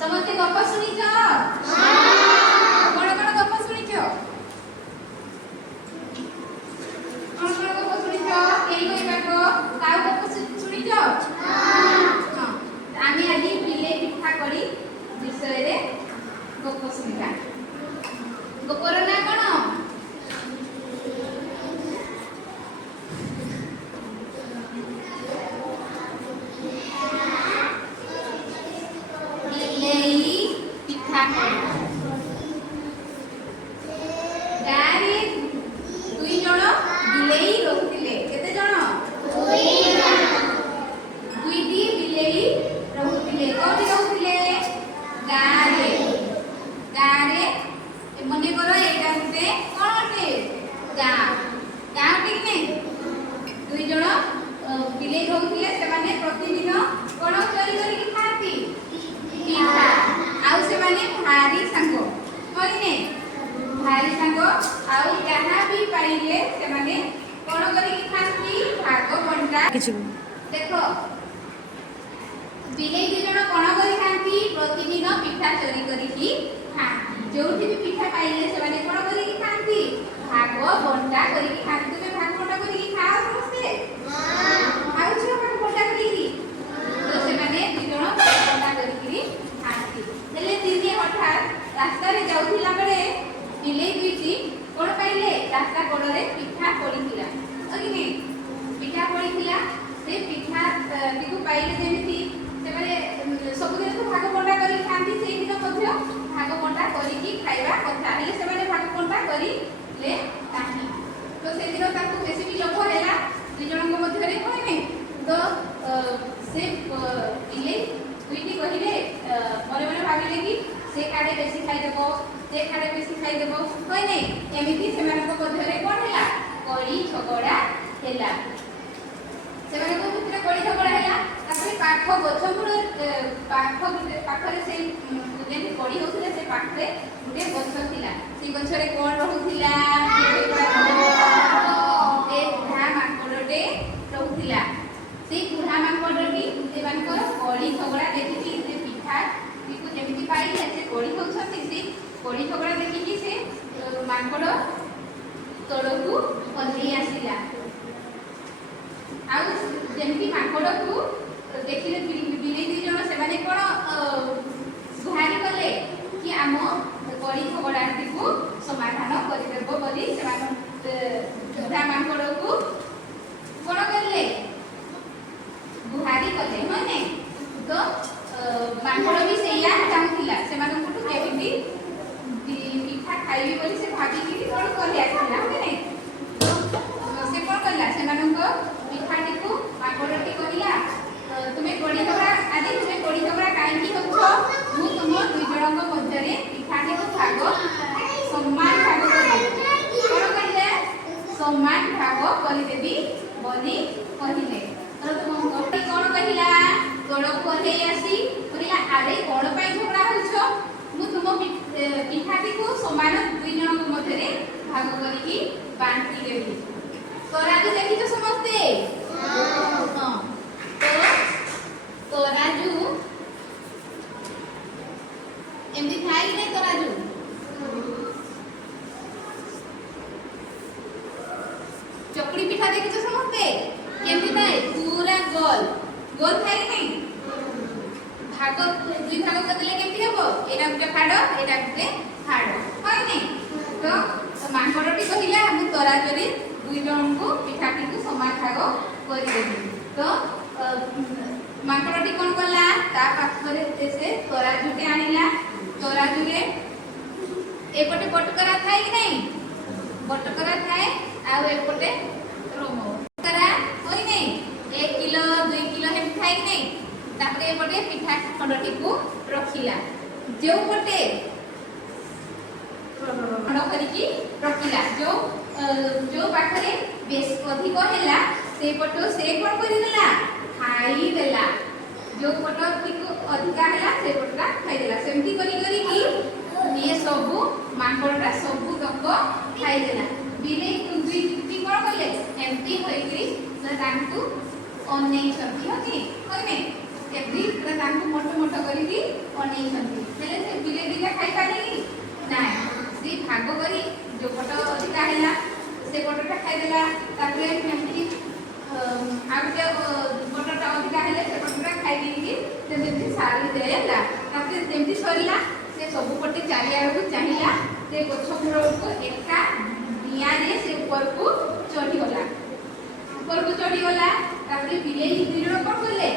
समस्ते गप शुणिछ कौन कौन गप शुणिछ कौन कौन गप शुणिछ केई कोई बाक काउ गप शुणिछ हां आमी आज बिले पिठा करी विषय रे गप शुणिबा गपर ना कोन भारी सांग आउ जहाँ भी पाइले से माने कोन करी खाती भाग बंटा देखो बिले दि जण कोन करी खाती प्रतिदिन पिठा चोरी करी की खाती जोठी भी पिठा पाइले से माने कोन करी खाती भाग बंटा करी की खाती तुमे भाग बंटा करी की खाओ समस्ते हां आउ छ भाग बंटा करी की तो से माने दि जण बंटा करी की खाती हेले दिने हठात रास्ता रे जाउथिला बेले बिले दुईटी कोन पाइले रास्ता कोडरे पिठा पड़ीथिला ओके पिठा पड़ीथिला से पिठा टिकु पाइले जेमिति से माने सब दिन तो भाग बंटा करी खांती से दिन मध्य भाग बंटा करी की खाइबा कथा हेले से माने भाग बंटा करी ले ताही तो से दिन ताकू बेसी भी लोभ हैला दुई जन को मध्य रे कोइ नै तो से बिले दुईटी कहिले मने मने भाबिले कि से काडे बेसी खाइ देबो से खाडे बेसी खाइ देबो होय नै एमिति सेमान को मध्यरे कोन हैला कड़ी झगड़ा हैला सेमान को भितरे कड़ी झगड़ा हैला तापर पाखो गछमुड़ पाखरे से जेति कड़ी होथिले से पाखरे गुटे गछ थिला से गछरे कोन रहउथिला ए बुढ़ा मांकोडटे रहउथिला से बुढ़ा मांकोडटी सेमान को कड़ी झगड़ा देखि से पिठा टिकु जेमिति पाइले से कड़ी होछथि से कड़ी झगड़ा देखि से मांकोड तोड़कू ओल्ही आसिला आ जेमिति मांकोड को देखिले बिले दि जण से माने कोन गुहारी कले कि आम कड़ी झगड़ाटी को समाधान करि देबो बोली से मान बुढ़ा मांकोड को कोन करले गुहारी कले होने तो मांकोड भी सेया चाहुथिला से मानन को केमिति पिठा खाइबी बोली से भाबी कि कोन करि आथिला होने नै तो से कोन करला से मानन को पिठाटी को मांकोडटी कहिला तुमे कोड़ी झगड़ा आदि तुमे कोड़ी झगड़ा काई की होछो मु तुम दुई जणक मध्य रे पिठाटी को भाग समान भाग करि कोन कहले समान भाग करि देबी बोली कहिले तो तुम कोटी कोन कहिला गोड़ को ले आसी बोलिला आरे कोन पई झगड़ा होछो मु तुम पिठाटी को समान दुई जणक मध्य रे भाग करि की बांटी देबी तोराजू देखिছো समस्ते हां तो तोराजू एमती थाई नै तोराजू चकड़ी पिठा देखिছো समस्ते केमती थाई पूरा गोल गोल थाई नै भाग दुई भाग करले केमती हेबो एटा गुटे फाड़ एटा गुटे फाड़ होय नै तो मांकोडटी कहिला हम तोराजरी दुई जन को पिठाटी को समान भाग करि देबी तो मांकोडटी कोन कला ता पाखरे से तोराजुटे आनिला तोराजुले एपटे बटकरा थाई कि नै बटकरा थाए आ एपटे रोमो बटकरा होई नै 1 किलो 2 किलो हे थाई कि नै तापरे एपटे पिठा खंडटी को रखिला जेउ पटे खंड करिकी रखिला जो पाखरे बेस अधिक हैला से पटो से कोन करि देला खाई देला जो पटो को अधिक हैला से पटरा खाई देला सेमती करी कि ये सब मांकोडा सब तक खाई देला बिले दुई दुई कोन करले एमती होई कि से तांकु अनै छथि होती होय नै एमती तांकु मोटो मोटो करी कि अनै ବନେଇଛନ୍ତି ହେଲେ ସେ ବିଲେଇ ଦିଟା ଖାଇ ପାରିଲେ କି ନାଇଁ ସେ ଭାଗ କରି ଯୋଉ ପଟ ଅଧିକା ହେଲା ସେ ପଟଟା ଖାଇଦେଲା ତାପରେ ସେମିତି ଆଉ ଗୋଟେ ପଟଟା ଅଧିକା ହେଲେ ସେ ପଟଟା ଖାଇଦେଇକି ସେମିତି ସାରିଦେଲା ତାପରେ ଯେମିତି ସରିଲା ସେ ସବୁ ପଟେ ଚାରିଆଡ଼କୁ ଚାହିଁଲା ସେ ଗଛ ମୂଳକୁ ଏକା ନିଆଁରେ ସେ ଉପରକୁ ଚଢ଼ିଗଲା ତାପରେ ବିଲେଇ ଦୁଇ ଜଣ କ'ଣ କଲେ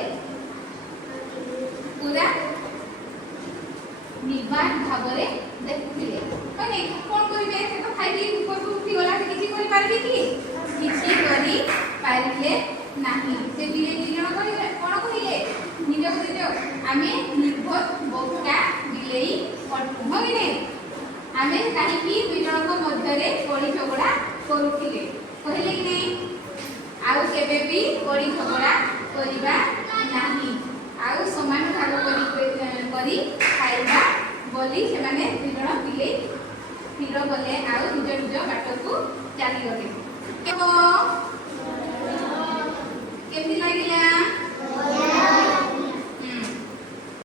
ପୁରା ନିର୍ବାକ ଭାବରେ ଦେଖୁଥିଲେ ମାନେ କ'ଣ କରିବେ ସେ ତ ଖାଇକି ଉପରକୁ ଉଠିଗଲା ସେ କିଛି କରିପାରିବେ କି କିଛି କରିପାରିଲେ ନାହିଁ ସେ ବିଲେଇ ଦୁଇ ଜଣ କରିବେ କ'ଣ କହିଲେ ନିଜକୁ ନିଜ ଆମେ ନିର୍ଭର ବୋକା ବିଲେଇ ଅଟୁ ହଁ କି ନାହିଁ ଆମେ କାହିଁକି ଦୁଇ ଜଣଙ୍କ ମଧ୍ୟରେ କଳି ଝଗଡ଼ା କରୁଥିଲେ କହିଲେ କି ନାହିଁ ଆଉ କେବେ ବି କଳି ଝଗଡ଼ା କରିବା ନାହିଁ ଆଉ ସମାନ ଭାଗ କରି ଖାଇବା ବୋଲି ସେମାନେ ଦୁଇ ଜଣ ବିଲେଇ ସ୍ଥିର କଲେ ଆଉ ନିଜ ନିଜ ବାଟକୁ ଚାଲିଗଲେ।